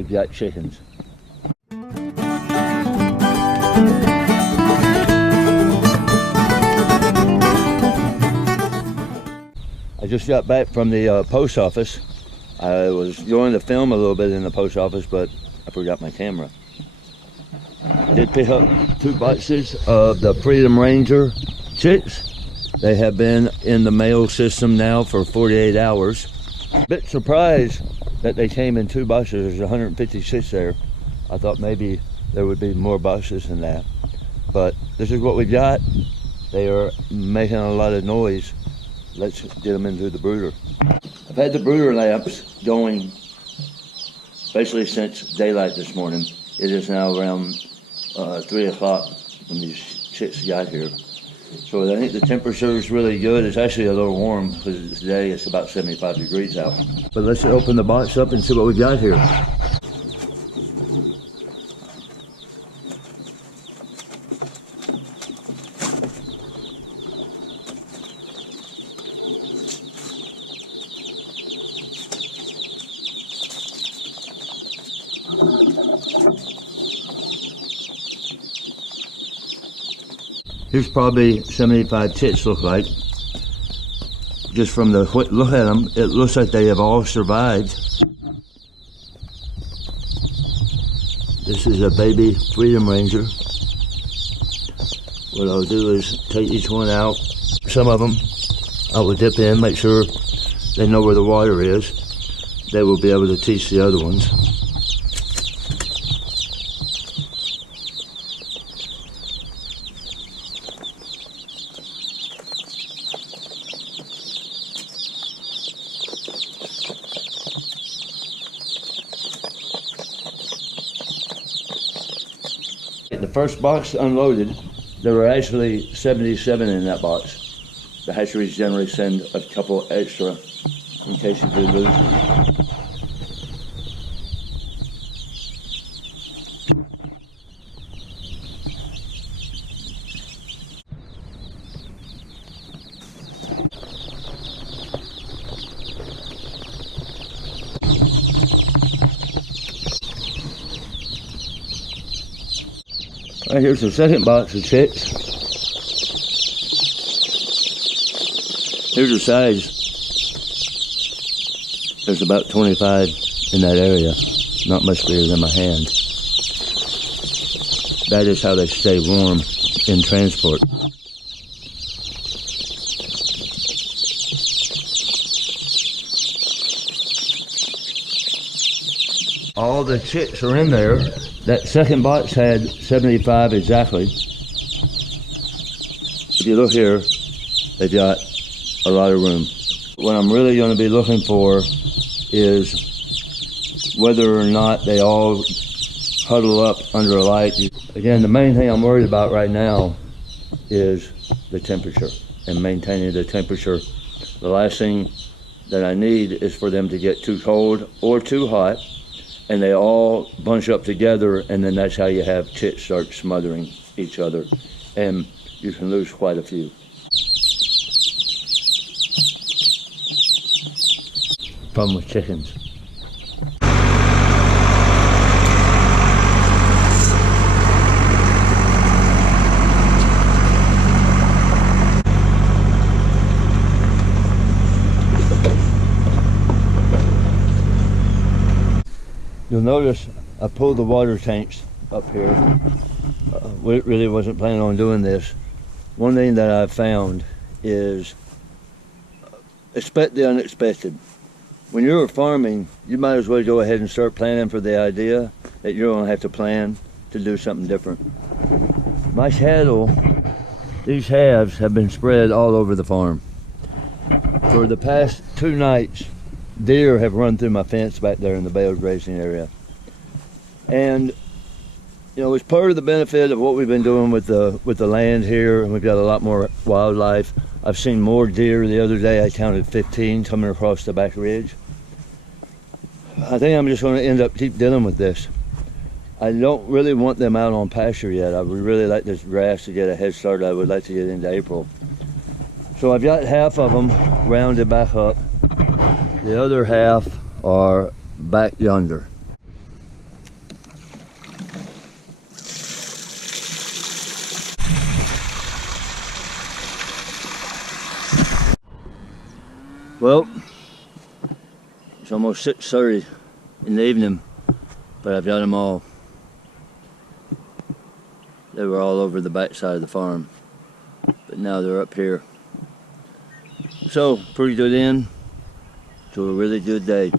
we've got chickens. I just got back from the post office. I was going to film a little bit in the post office, but I forgot my camera. I did pick up 2 boxes of the Freedom Ranger chicks. They have been in the mail system now for 48 hours. A bit surprised that they came in 2 boxes. There's 156 there. I thought maybe there would be more boxes than that. But this is what we got. They are making a lot of noise. Let's get them into the brooder. I've had the brooder lamps going basically since daylight this morning. It is now around 3 o'clock when these chicks got here. So I think the temperature is really good. It's actually a little warm because today it's about 75 degrees out. But let's open the box up and see what we got here. Here's probably 75 chicks look like. Just from the look at them, it looks like they have all survived. This is a baby Freedom Ranger. What I'll do is take each one out. Some of them I will dip in, make sure they know where the water is. They will be able to teach the other ones. The first box unloaded, there were actually 77 in that box. The hatcheries generally send a couple extra in case you do lose them. All right, here's the second box of chicks. Here's the size. There's about 25 in that area, not much bigger than my hand. That is how they stay warm in transport. All the chicks are in there. That second box had 75 exactly. If you look here, they've got a lot of room. What I'm really going to be looking for is whether or not they all huddle up under a light. Again, the main thing I'm worried about right now is the temperature and maintaining the temperature. The last thing that I need is for them to get too cold or too hot, and they all bunch up together, and then that's how you have chicks start smothering each other, and you can lose quite a few. Problem with chickens. You'll notice I pulled the water tanks up here. We really wasn't planning on doing this. One thing that I've found is expect the unexpected. When you're farming, you might as well go ahead and start planning for the idea that you're going to have to plan to do something different. My cattle, these halves have been spread all over the farm. For the past 2 nights, deer have run through my fence back there in the bale grazing area. And you know, it's part of the benefit of what we've been doing with the land here, and we've got a lot more wildlife. I've seen more deer. The other day I counted 15 coming across the back ridge. I think I'm just going to end up keep dealing with this. I don't really want them out on pasture yet. I would really like this grass to get a head start. I would like to get into April. So I've got half of them rounded back up. The other half are back yonder. Well, it's almost 6:30 in the evening, but I've got them all. They were all over the backside of the farm, but now they're up here. So, pretty good end to a really good day.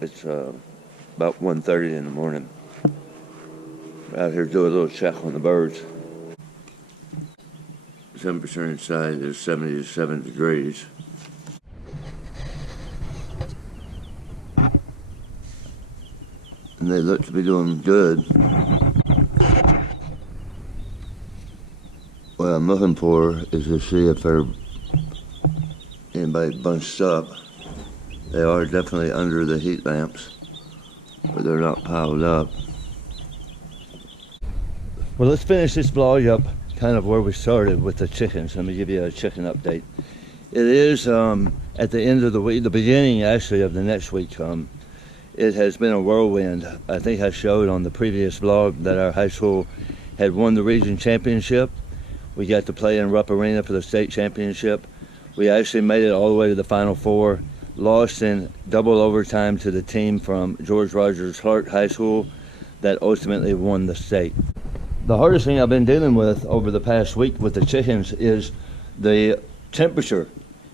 It's about 1:30 in the morning. We're out here doing a little check on the birds. The temperature inside is 77 degrees. And they look to be doing good. What I'm looking for is to see if they're anybody bunched up. They are definitely under the heat lamps, but they're not piled up. Well, let's finish this vlog up kind of where we started with the chickens. Let me give you a chicken update. It is at the end of the week, the beginning actually of the next week. It has been a whirlwind. I think I showed on the previous vlog that our high school had won the region championship. We got to play in Rupp Arena for the state championship. We actually made it all the way to the Final Four, lost in double overtime to the team from George Rogers Hart High School that ultimately won the state. The hardest thing I've been dealing with over the past week with the chickens is the temperature.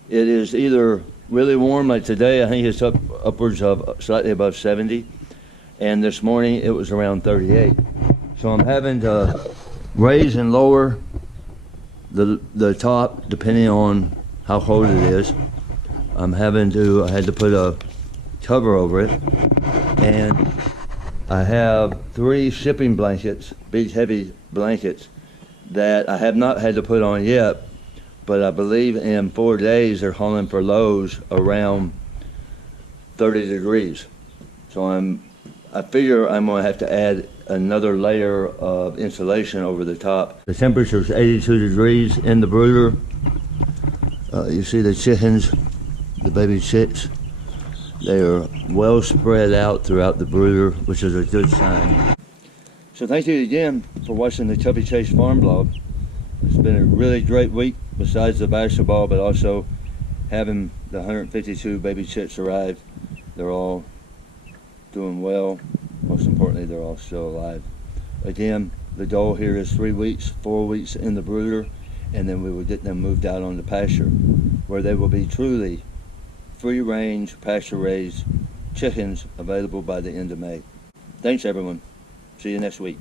It is either really warm, like today I think it's upwards of slightly above 70, and this morning it was around 38. So I'm having to raise and lower the top depending on how cold it is. I had to put a cover over it, and I have 3 shipping blankets, big heavy blankets, that I have not had to put on yet, but I believe in 4 days they're calling for lows around 30 degrees. So I figure I'm going to have to add another layer of insulation over the top. The temperature is 82 degrees in the brooder. You see the chickens, the baby chicks. They are well spread out throughout the brooder, which is a good sign. So thank you again for watching the CoveyChase farm vlog. It's been a really great week, besides the basketball, but also having the 152 baby chicks arrive. They're all doing well. Most importantly, they're all still alive. Again, the goal here is 3 weeks, 4 weeks in the brooder, and then we will get them moved out on the pasture, where they will be truly free-range, pasture-raised chickens available by the end of May. Thanks, everyone. See you next week.